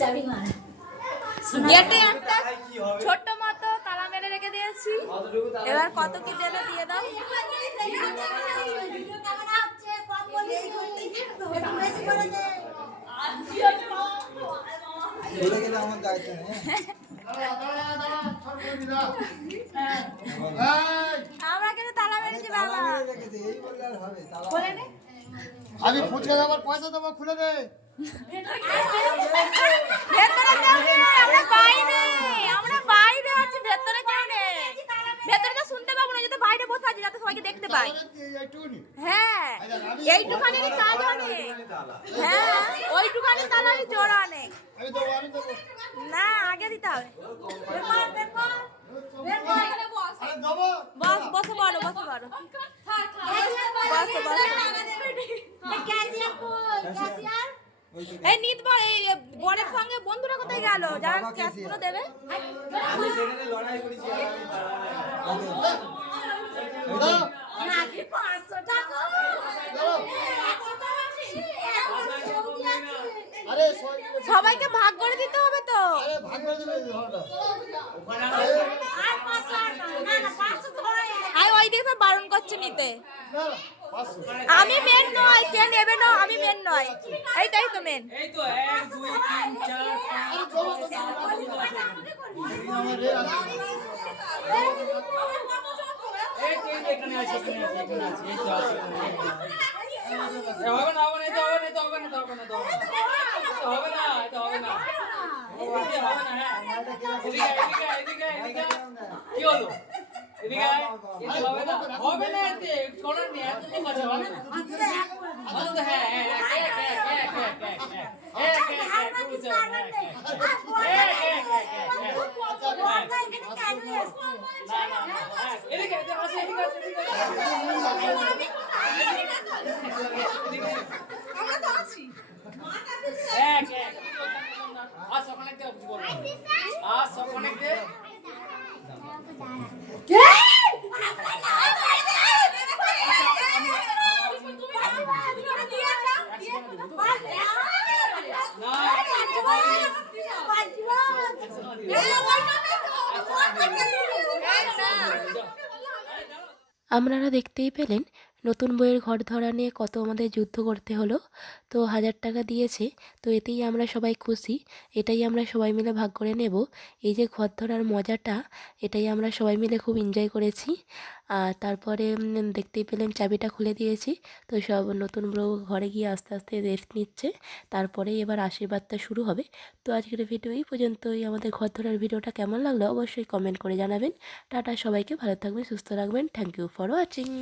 চাবি মারা গেটে একটা ছোট্ট মতো তালা মেরে রেখে দিয়েছি। এবার কত কি দেবে দিয়ে দাও। আমরা কিন্তু তালা মেরেছি বাবা। আমি ফুচকা খাবার পয়সা দেবো, খুলে দে। ভেতরে কেউ নেই, আমরা বাইরে আছি, ভেতরে কেউ নেই। ভেতরে তো শুনতে পাবো না, যাতে বাইরে বসে আছি, যাতে সবাইকে দেখতে পাই। হ্যাঁ, এইটুখানি কাজ অনেক। হ্যাঁ, ওইটুখানি তালারই জোর অনেক। না, আগে দিতে হবে। বস, বসে পড়ো, বসে পড়ো। বসে, বসে। এই নিত বল, এই বরের সঙ্গে বন্ধুরা কোথায় গেল? যারা ক্যাশ গুলো দেবে। সবাইকে ভাগ করে দিতে হবে তো। আয় ওই দিকে বারণ করছে নিতে। আমি মেন নয়, কে নেবে না, আমি মেন নয়। এইটাই তো মেন। এই তো 1 2 3 4 এই তো এখানে আছে, এখানে আছে, এই তো আছে। হবে না, হবে না, এটা হবে না, এটা হবে না, এটা হবে না, এটা হবে না, এটা হবে না, এটা হবে না। হ্যাঁ, এদিকে কি হলো? এদিকে এটা হবে না, হবে না, এতে করার নেই, এত তো কাছে হবে না। হ্যাঁ হ্যাঁ আপনারা দেখতেই পেলেন নতুন বইয়ের ঘর ধরা নিয়ে কত আমাদের যুদ্ধ করতে হলো। তো 1000 টাকা দিয়েছে, তো এতেই আমরা সবাই খুশি। এটাই আমরা সবাই মিলে ভাগ করে নেব। এই যে ঘর ধরার মজাটা, এটাই আমরা সবাই মিলে খুব এনজয় করেছি। আর তারপরে দেখতেই পেলেন চাবিটা খুলে দিয়েছি। তো সব নতুন বউ ঘরে গিয়ে আস্তে আস্তে রেস্ট নিচ্ছে, তারপরেই এবার আশীর্বাদটা শুরু হবে। তো আজকের ভিডিও এই পর্যন্তই। আমাদের ঘর ধরার ভিডিওটা কেমন লাগলো অবশ্যই কমেন্ট করে জানাবেন। টাটা, সবাইকে ভালো থাকবেন, সুস্থ রাখবেন। Thank you for watching.